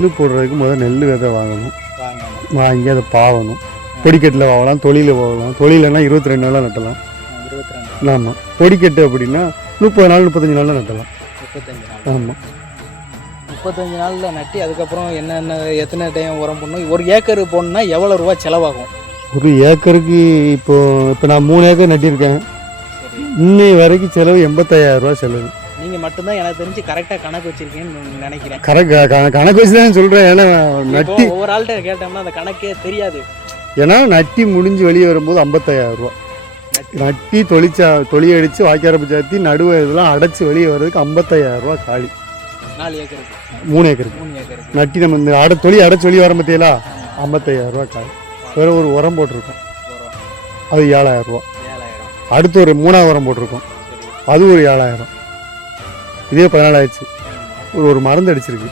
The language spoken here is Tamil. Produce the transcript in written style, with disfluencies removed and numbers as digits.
நெல் போடுறதுக்கு முதல் நெல் விதை வாங்கணும். வாங்கி அதை பாவணும். பொடிக்கட்டில் வாங்கலாம், தொழிலில் வாங்கலாம். தொழிலன்னா 22 நாளாக நட்டலாம். 22 ஆமாம். பொடிக்கட்டு அப்படின்னா 30 நாள் 35 நாளில் நட்டலாம். 35 நாள். ஆமாம். 35 நாளில் நட்டி அதுக்கப்புறம் என்னென்ன எத்தனை டைம் உரம் போடணும்? ஒரு ஏக்கர் போடணுன்னா எவ்வளோ ரூபா செலவாகும்? ஒரு ஏக்கருக்கு இப்போ நான் 3 ஏக்கர் நட்டியிருக்கேன். இன்னை வரைக்கும் செலவு 85,000 ரூபா செலவு. நீங்கள் மட்டும்தான் எனக்கு தெரிஞ்சு கரெக்டாக கணக்கு வச்சுருக்கீங்கன்னு நினைக்கிறேன். கணக்கு வச்சு தான் சொல்கிறேன். ஏன்னா நட்டி ஒவ்வொரு ஆள்கிட்ட கேட்டோம்னா அந்த கணக்கே தெரியாது. ஏன்னா நட்டி முடிஞ்சு வெளியே வரும்போது 55,000 ரூபா. நட்டி தொழி அடித்து வாய்க்காரப்பு சாத்தி நடுவை இதெல்லாம் அடைச்சி வெளியே வர்றதுக்கு 55,000 ரூபா காலி. 4 ஏக்கருக்கு 3 ஏக்கருக்கு நட்டி நம்ம இந்த தொழி அடைச்சி வெளியே வர பற்றியலா 55,000 ரூபா காலி. வேறு ஒரு உரம் போட்டிருக்கோம், அது 7,000 ரூபா. அடுத்து ஒரு 3ஆவது உரம் போட்டிருக்கோம், அது ஒரு 7,000. இதே 14 ஆயிடுச்சு. ஒரு மருந்து அடிச்சிருக்கு.